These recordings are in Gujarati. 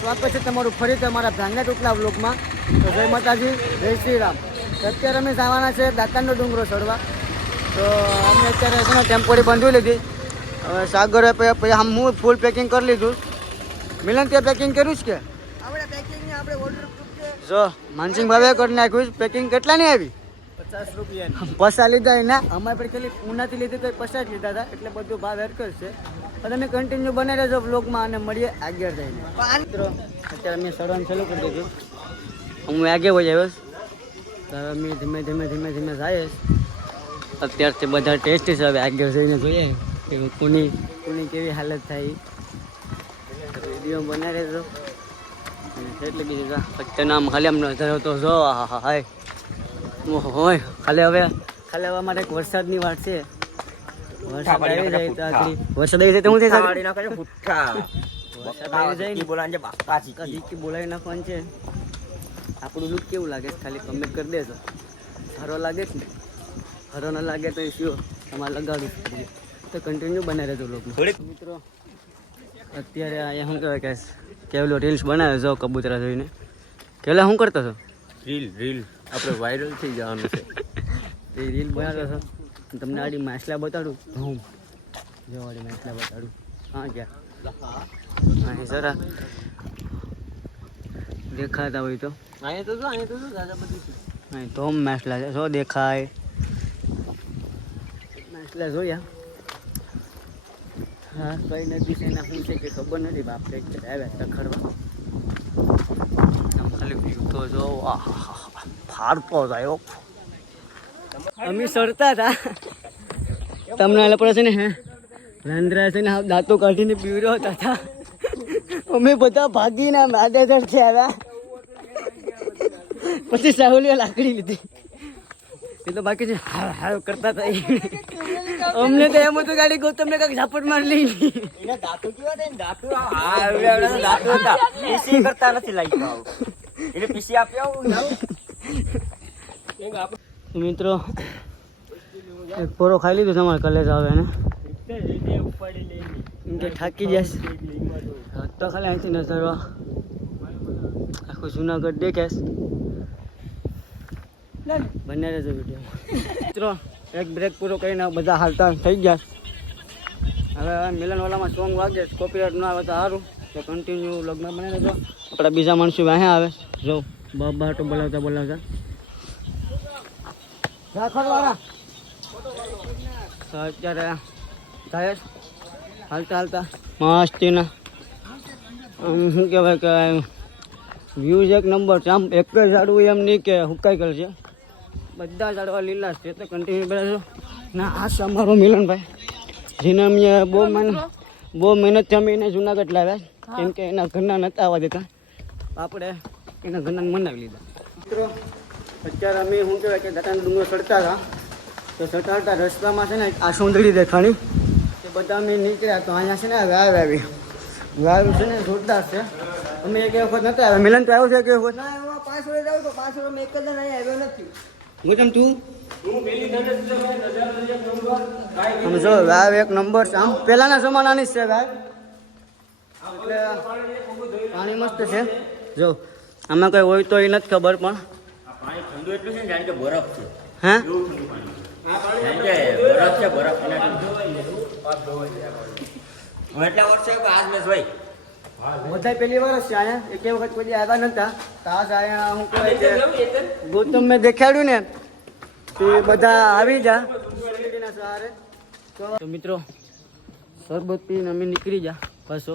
સ્વાગત છે તમારું ફરીથી અમારા ભાંગા ટુકલા વ્લોગમાં. તો જય માતાજી, જય શ્રી રામ. અત્યારે અમે જવાના છે દાતારનો ડુંગરો ચડવા. તો અમે અત્યારે છે ને ટેમ્પોરી બાંધી લીધી. હવે સાગરે પછી આમ હું ફૂલ પેકિંગ કરી લીધું. મિલન તે પેકિંગ કર્યું છે કે આપણે પેકિંગ આપણે ઓર્ડર જો માનસિંહ ભાવે કરી નાખ્યું. પેકિંગ કેટલાની આવી? 50 રૂપિયા. 50 લીધા એના. અમારે પણ ખાલી ઉનાથી લીધી તો 50 લીધા હતા, એટલે બધું ભાવ એડ કરશે. અને અમે કન્ટિન્યુ બને રહેજો વ્લોગમાં અને મળીએ આગળ જઈને. મિત્રો અત્યારે મેં સડવાનું ચાલુ કરી દીધું. હું આગળ વહી આવ્યો. અમે ધીમે ધીમે જઈએ. અત્યારથી બધા ટેસ્ટ છે. હવે આગળ જઈને જોઈએ કે કોની કેવી હાલત થાય. વિડીયો બનાવી રહેજો. એટલે બીજું અત્યારે નામ ખાલી આમ નજર તો જો હાય હોય. ખાલી હવે અમારે એક વરસાદની વાત છે. વરસાદ આવી જાય તો આગળ વરસાદ આવી જાય તો હું થઈ બોલાવી નાખવાનું છે. આપણું લુક કેવું લાગે ખાલી કમેન્ટ કરી દેજો. સારો લાગે છે ને? સારો ન લાગે તો શું તમારે લગાડવું તો કન્ટિન્યુ બનાવી રહેજો લોકો. મિત્રો અત્યારે અહીંયા શું કહેવાય કે કેવલો રીલ્સ બનાવે જો કબૂતરા જોઈને. કેવલા શું કરતો છો? રીલ આપણે વાયરલ થઈ જવાનું છે. એ રીલ બનાવતો છો. તમને આડી માછલા બતાડું. હું જો આડી માછલા બતાડું. હા ક્યાં અહીં જરા દેખાતા હોય તો અહીં તો માછલા છે. શું દેખાય? માછલા જોયા. હા કઈ નદી છે એના શું છે કે ખબર નથી. બાપ કંઈક આવ્યા રખડવા. આમ ખાલી વ્યૂ તો જો ફારતો જાય. અમે સરતા હતા તમને પડે છે ને. હે રાંદ્રા છે ને દાંતો કાઢીને પીવડ્યો હતા. અમે બધા ભાગીને આડેધડથી આવ્યા. પછી સાહુલીએ લાકડી લીધી. એ તો બાકી છે હાવ કરતા હતા. અમને તો એમ હતું ગાડી ગૌતમ ને કાંઈક ઝાપટ મારી લઈ. કરતા નથી લાગ્યું એને પીસી આપ્યો. મિત્રો એક પોરો ખાઈ લીધું તમારે કલેજ આવે ને એમ કે થાકી જશે. તો ખાલી અહીંથી નજરવા આખું જુનાગઢ દેખાશ. બને રહેજો વિડીયો. મિત્રો એક બ્રેક પૂરો કરીને બધા હાલતા થઈ ગયા. હવે મિલનવાલામાં સોંગ વાગે કોપીરાઇટ ન આવે તો સારું. તો કન્ટિન્યુ વ્લોગમાં બને રહેજો. આપણા બીજા માણસો અહીંયા આવે જો બાબા તો બોલાવતા રાખડવાળા અત્યારે થાય હાલતા મસ્તીના શું કહેવાય કે વ્યૂઝ એક નંબર છે. આમ એક જ ઝાડવું એમ નહીં કે હુકાઈ ગયેલ છે. બધા ઝાડવા લીલા છે. તો કન્ટિન્યુ બનાવજો. ના આ છે અમારો મિલનભાઈ જેને અમે બહુ મહેનતથી અમે એને જુનાગઢ લાવ્યા. કેમ કે એના ઘરના નહોતા આવવા દેતા. આપણે એના ઘરના મનાવી લીધા. મિત્રો અત્યારે અમે શું કહેવાય કે દાતાનો ડુંગરો ચડતા હતા. તો ચડતા રસ્તામાં છે ને આ સુંદરી દેખાણી. એ બધા અમે નીકળ્યા તો અહીંયા છે ને વાવ છે ને જોરદાર છે. અમે એક વખત નહોતા આવ્યા. મિલન તો આવ્યો છે એક વખત. ના એમાં 5 વર્ષ જાવ તો 5 વર્ષ એક જ અહીંયા આવ્યો નથી. હું તમ તું સમજો વાવ એક નંબર છે. આમ પહેલાના જમાનાની જ છે વાવ. એટલે પાણી મસ્ત છે. જો આમાં કઈ હોય તો એ નથી ખબર પણ પાણી ઠંડુ એટલું છે ને જાણે કે બરફ છે. હે બરફ છે બરફ. એટલા વર્ષે આજ મેં જોઈ બધા પહેલી વાર છે અહીંયા. એક વખત કોઈ આવ્યા નતા. તાજ અહીંયા હું કહેવાય કે ગૌતમ મેં દેખાડ્યું ને તો એ બધા આવી જા સહારે. તો મિત્રો શરબત પીને અમે નીકળી જા પાછો.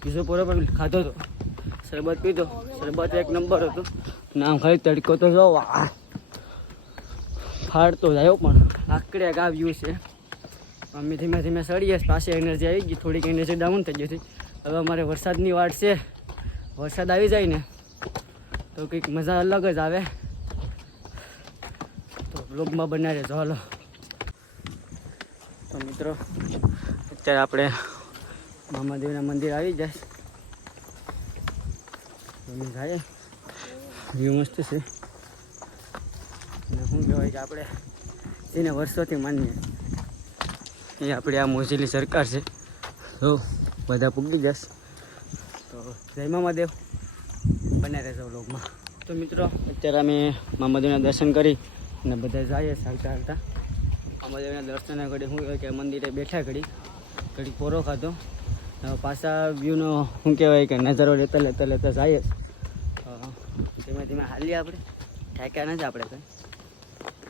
બીજો પોરો પણ ખાધો હતો. શરબત પીધો. શરબત એક નંબર હતો. નામ ખાલી તડકો તો જો ફાડતો જાય પણ આકડે આવ્યું છે. અમે ધીમે સળીએ. પાસે એનર્જી આવી ગઈ. થોડીક એનર્જી ડાઉન થઈ ગઈ હતી. હવે અમારે વરસાદની વાટ છે. વરસાદ આવી જાય ને તો કંઈક મજા અલગ જ આવે. તો બ્લોગમાં બનાવી રહેજો. હાલો તો મિત્રો અત્યારે આપણે મામાદેવના મંદિર આવી જાય. અમે જાય વ્યૂ મસ્ત છે. અને શું કહેવાય કે આપણે જેને વર્ષોથી માનીએ એ આપણી આ મોજીલી સરકાર છે. તો બધા પૂગી જશે. તો જય મામાદેવ, બને રહેજો વ્લોગમાં. તો મિત્રો અત્યારે અમે મામાદેવના દર્શન કરી અને બધા જઈએ ચાલતા ચાલતા. મામાદેવના દર્શને ઘડી શું કહેવાય કે મંદિરે બેઠા ઘડી પોરો ખાધો. પાછા વ્યૂનો શું કહેવાય કે નજારો લેતા જઈએ. ધીમે ધીમે હાલીએ, આપણે ઠેક્યા નથી આપણે કંઈ.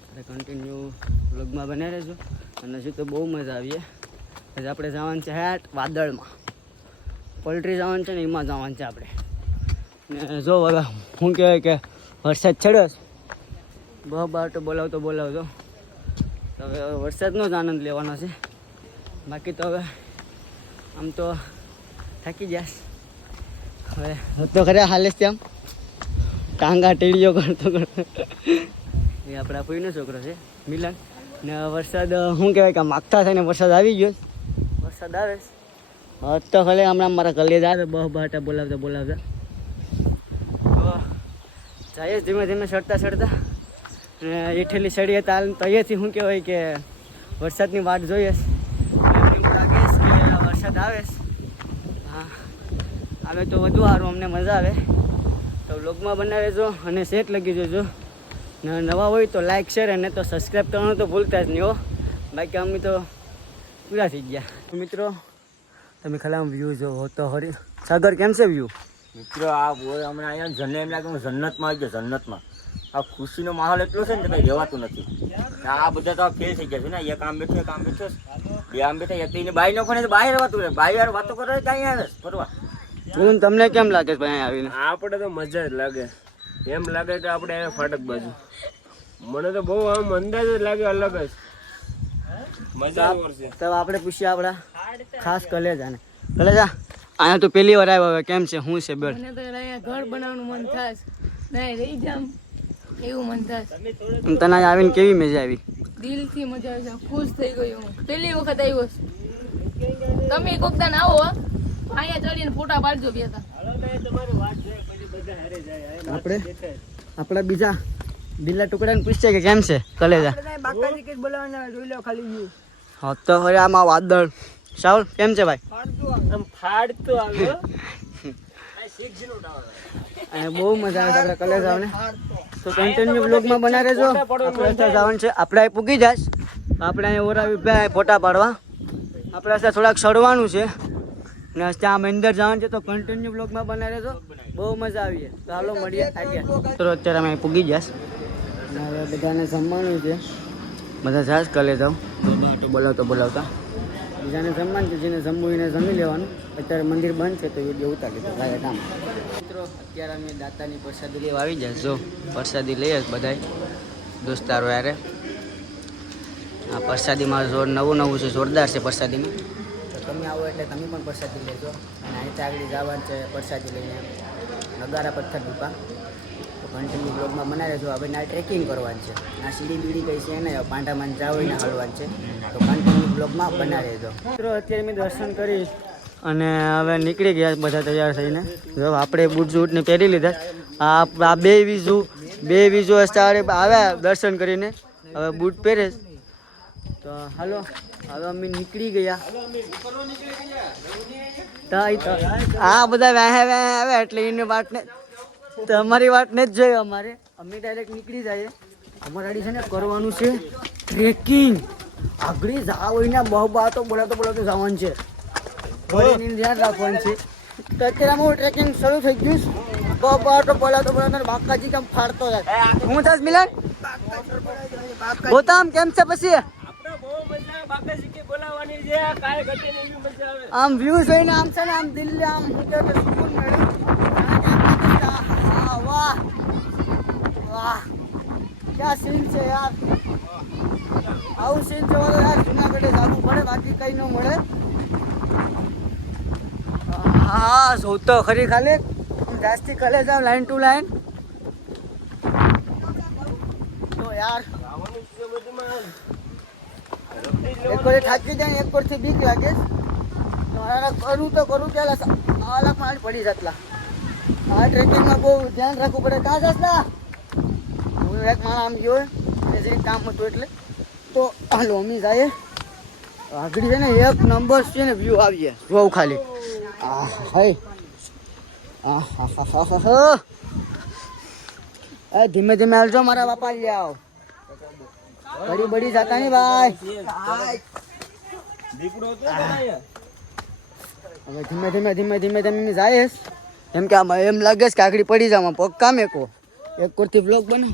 એટલે કન્ટિન્યુ વ્લોગમાં બને રહેજો. અને હજુ તો બહુ મજા આવીએ. આજે આપણે જવાનું છે હેટ વાદળમાં, પોલ્ટ્રી જવાનું છે ને એમાં જવાનું છે આપણે. ને જો હવે શું કહેવાય કે વરસાદ ચડ્યો છે, બહુ બહાર તો બોલાવતો તો હવે વરસાદનો જ આનંદ લેવાનો છે. બાકી તો હવે આમ તો થાકી જઈશ. હવે તો ખરે હાલે છે આમ ટાંગા ટીડીઓ કરતો એ આપણા કોઈનો છોકરો છે મિલન. ને વરસાદ શું કહેવાય કે માગતા થઈને વરસાદ આવી ગયો. વરસાદ આવે તો ખાલી હમણાં મારા કલેજ આવે બહુ બાટા બોલાવતા તો જઈએ ધીમે ધીમે ચડતા અને એઠેલી ચડીએ તો અહીંયાથી શું કહેવાય કે વરસાદની વાટ જોઈએ. એમ લાગે કે વરસાદ આવે. હા આવે તો વધુ સારું, અમને મજા આવે. તો વ્લોગમાં બનાવે જો અને સેટ લગી જજો. ને નવા હોય તો લાઈક શેર અને તો સબસ્ક્રાઈબ કરવાનું તો ભૂલતા જ નહીં હો. બાકી અમે તો પૂરા થઈ ગયા. મિત્રો તમે ખાલી વ્યૂ જોવો તો હરી સાગર કેમ છે વ્યૂ? મિત્રો આ બોય હમણાં અહીંયા જન્ને એમ લાગે હું જન્નતમાં આવી ગયો. જન્નતમાં આ ખુશીનો માહોલ એટલો છે ને કંઈ રહેવાતું નથી. આ બધા તો ફેલ થઈ ગયા છે ને. એક આમ બેઠો બે આમ બેઠા. એક એને બાઈ નો ફોન બહાર રહેવાતું રહે. બાઈ વાર વાતો કરો ક્યાં આવે ફરવા. તમને કેમ લાગે ભાઈ આવીને? આપણે તો મજા જ લાગે. એમ લાગે કે આપણે અહીંયા ફાટક બાજુ. મને તો બહુ આમ અંદાજ જ લાગે અલગ જ મજા આવશે. તો આપણે પૂછીએ આપણા ખાસ કલેજાને. કલેજા અહીંયા તો પહેલી વાર આવ્યો, હવે કેમ છે શું છે બેડ? મને તો અહીંયા ઘર બનાવવાનું મન થાય નહીં રહી જામ એવું મન થાય. તને અહીંયા આવીને કેવી મજા આવી? દિલથી મજા આવે છે, ખુશ થઈ ગઈ હું. પહેલી વખત આવ્યો છું. તમે કોક દાન આવો અહીંયા ચડીને ફોટા પાડજો બે હતા. આપણે આપણા બીજા દિલના ટુકડાને પૂછીએ કે કેમ છે કલેજા? બાકાજી કઈક બોલાવવાના જોઈ લો ખાલી. હા તો હવે આમાં વાદળ સાવલ કેમ છે ભાઈ? આમ ફાડતો આવ્યો. અને બહુ મજા આવે આપણે કલેજાઓને. તો કન્ટિન્યુ બ્લોગમાં બના રહેજો. આપણે જવાનું છે, આપણે અહીં પૂગી જાય. આપણે અહીં ઓરાવી બે ફોટા પાડવા. આપણે અત્યારે થોડાક સડવાનું છે ને ત્યાં અંદર જવાનું છે. તો કન્ટિન્યુ બ્લોગમાં બના રહેજો, બહુ મજા આવી. તો હાલો મળીએ આગળ. તો અત્યારે અમે પૂગી જઈશ અને હવે બધાને જમવાનું છે. બધા જાય કલેજાઓ તો બોલાવતા બીજાને જમવાનું છે. જેને જમવું એને જમી લેવાનું. અત્યારે મંદિર બંધ છે તો વિડીયો ઉતારી લીધો ભાઈ કામ. મિત્રો અત્યારે અમે દાતાની પ્રસાદી લેવા આવી જાય. જો પ્રસાદી લઈએ બધાય દોસ્તારો યારે. આ પ્રસાદીમાં નવું છે, જોરદાર છે પ્રસાદીમાં. તો તમે આવો એટલે તમે પણ પ્રસાદી લેજો. અને અહીંથી આગળ જવાનું છે પ્રસાદી લઈને નગારા પથ્થર દીપા. તો કન્ટિન્યુ બ્લોગમાં બનાવી રહેજો. હવે ના ટ્રેકિંગ કરવાનું છે, ના સીડી બીડી કઈ છે ને પાંડામાં જાવ ને હલવાનું છે. તો કન્ટિન્યુ બ્લોગમાં બનાવી રહેજો. મિત્રો અત્યારે મેં દર્શન કરી અને હવે નીકળી ગયા બધા તૈયાર થઈને. જો આપણે બૂટ ને પહેરી લીધા. આ બે વીજુ સ્ટારે આવ્યા દર્શન કરીને, હવે બૂટ પહેરે. તો હાલો હવે અમે નીકળી ગયા. આ બધા આવ્યા એટલે એની વાતને તમારી વાત ને જ જોઈએ અમારે. અમે ડાયરેક્ટ નીકળી જઈએ. અમારે છે ને કરવાનું છે ટ્રેકિંગ. આગળ જાવ હોય ને બહુ બાતો બોલાવતો જવાનું છે. ધ્યાન રાખવાનું છે. તો અત્યારે અમારું ટ્રેકિંગ શરૂ થઈ ગયું. બહુ બાતો બોલાવતો બાકાજી કેમ ફાડતો જાય. હું થસ મિલન ગોતામ કેમ છે? પછી આમ વ્યૂ જોઈને આમ છે ને આમ દિલ આમ સુકૂન મળે. વાહ વાહ ક્યાં સીન છે યાર. આવું સીન જોવા તો યાર જુનાગઢે જવું પડે, બાકી કઈ ન મળે. હા જોઉં તો ખરી ખાલી જાસ્તી કલે જાવ લાઈન ટુ લાઈન. તો યાર એક વાર થાકી જાય, એક વારથી બીક લાગે. કરું ત્યારે આલા પાણી પડી જતલા. આ ટ્રેકિંગમાં બહુ ધ્યાન રાખવું પડે. કાં જસલા હું એક માણસ આમ ગયો જે કામ હતું એટલે. તો હાલો અમી જાય આગળ છે ને એક નંબર છે ને વ્યૂ આવીએ જોવું ખાલી. હા હાય આહાહાહાહા. એ ધીમે ધીમે હાલજો મારા બાપા લઈ આવ બડી બડી જાતા નહીં ભાઈ હવે ધીમે ધીમે ધીમે ધીમે ધીમે જાય એમ કે આમાં એમ લાગે છે કે આગળ પડી જાવ પગ કામ એકો એક કોરથી બ્લોગ બને.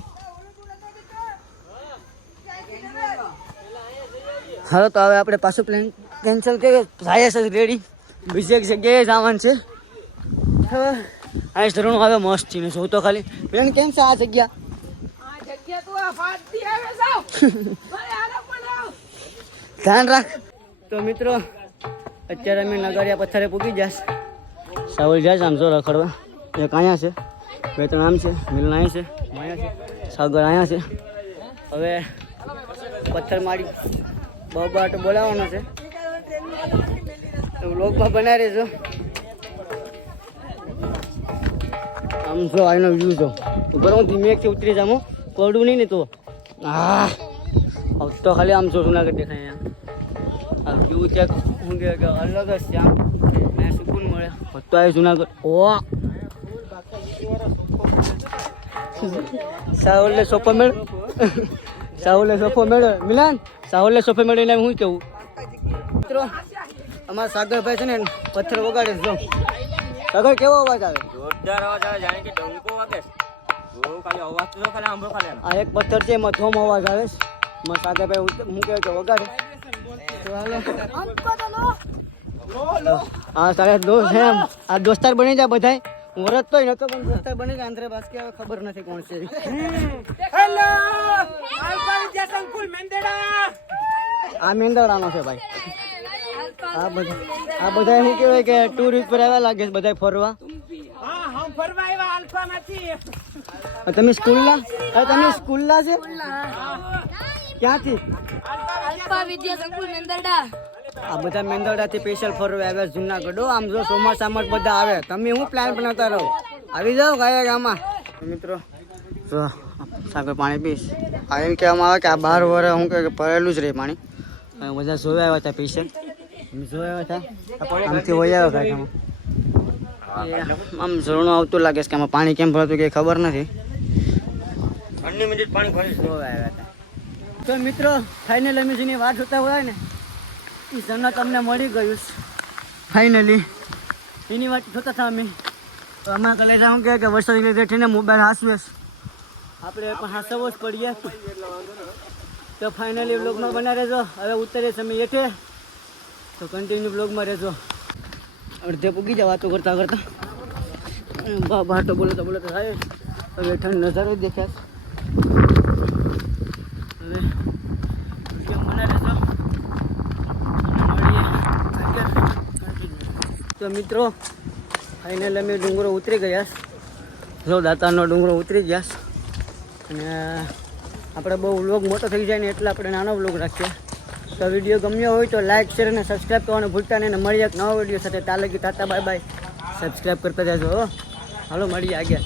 હાલો તો હવે આપણે પાછું પ્લાન કેન્સલ કરીએ જાય છે રેડી બીજી એક જગ્યાએ જવાનું છે. હવે આ ઝરણું આવે મસ્ત છે ને જોઉં તો ખાલી બેન કેમ છે આ જગ્યા ધ્યાન રાખ. તો મિત્રો અત્યારે અમે નગરિયા પથ્થરે પૂકી જશ સાવલ જાય છે આમ જો રખડવા એક અહીંયા છે બે ત્રણ આમ છે મિલન અહીં છે અહીંયા છે સાગર અહીંયા છે. હવે પથ્થર મારી બાટ બોલાવવાનો છે તો વ્લોગમાં બનાવી રહેજો. આમ જો આનો વ્યૂ જો ઉપર હું ધીમેથી ઉતરી જામ પડું નહીં ને તો હા તો ખાલી આમ જો જુનાગઢ દેખાય અહીંયા આ વ્યૂ ચેક હું કે અલગ જ છે આમ મેં સુકૂન મળે તો આ જુનાગઢ ઓ સાવલે સોફો મેળ સાવલે સોફો મેળ મિલાન સાવલે સોફો મેળીને હું કેવું મિત્રો અમારા સાગરભાઈ છે ને પથ્થર વગાડે જો સાગર કેવો અવાજ આવે જોરદાર અવાજ આવે જાણે કે ડંકો વાગે જો ખાલી અવાજ તો ખાલી આંભળો ખાલી આ એક પથ્થર છે એમાં ધોમ અવાજ આવે છે મારા સાગરભાઈ હું કહે કે વગાડે તો હાલો હા તારે દોસ્ત છે એમ આ દોસ્તાર બની જાય બધાય વરત તો નતો પણ દોસ્તાર બની જાય આંધ્રે બાસ્કી હવે ખબર નથી કોણ છે. હેલો આલ્ફા સંકુલ મેંદેડા આ મેંદવરાનો છે ભાઈ. આ બધા શું કહેવાય કે ટુરિસ્ટ પર આવ્યા લાગે છે બધા ફરવા. હા હમ ફરવા આવ્યા આલ્ફા માંથી. તમે સ્કૂલના તમે સ્કૂલના છે ક્યાંથી અલ્પા વિદ્યા સંકુલ મેંદરડા આ બધા મેંદરડાથી સ્પેશિયલ ફરવા આવ્યા જુનાગઢ. આમ જો ચોમાસામાં જ બધા આવે તમે હું પ્લાન બનાવતા રહો આવી જાઓ ગયા ગામમાં. મિત્રો જો સાગર પાણી પીશ આ એમ કહેવામાં આવે કે આ 12 વર્ષ હું કે ભરેલું જ રહે પાણી. બધા જોવા આવ્યા હતા સ્પેશિયલ અમે જોવા આવ્યા હતા આમથી વહી આવ્યા ગામમાં. આમ ઝરણું આવતું લાગે છે કે આમાં પાણી કેમ ભરતું કે ખબર નથી. અનલિમિટેડ પાણી ભરી જોવા આવ્યા હતા. તો મિત્રો ફાઇનલ અમે જેની વાત જોતા હોય ને એ જન્નત અમને મળી ગયું ફાઇનલી એની વાત જોતા હતા અમે. તો અમારા કલેજા શું કહે કે વરસાદ લીધે મોબાઈલ હાસવે આપણે પણ હાસવવો જ પડીએ. તો ફાઇનલી બ્લોગમાં બના રહેજો. હવે ઉતરે સમય હેઠે તો કન્ટિન્યુ બ્લોગમાં રહેજો. અડધે પૂગી જાય વાતો કરતા કરતા બહાર તો બોલતા બોલતા થાય હવે ઠંડ નજારો જ દેખાય. હવે બના રહેજો તો મિત્રો ફાઇનલ અમે ડુંગરો ઉતરી ગયા જો દાતારનો ડુંગરો ઉતરી ગયા અને આપણે બહુ વ્લોગ મોટો થઈ જાય ને એટલે આપણે નાનો વ્લોગ રાખીએ. તો વિડીયો ગમ્યો હોય તો લાઈક શેર અને સબસ્ક્રાઈબ કરવાનું ભૂલતા નહીં. મળીએ એક નવા વિડીયો સાથે. તાલકી ટાટા બાય બાય. સબસ્ક્રાઈબ કરતા જજો. હાલો મળીએ આગળ.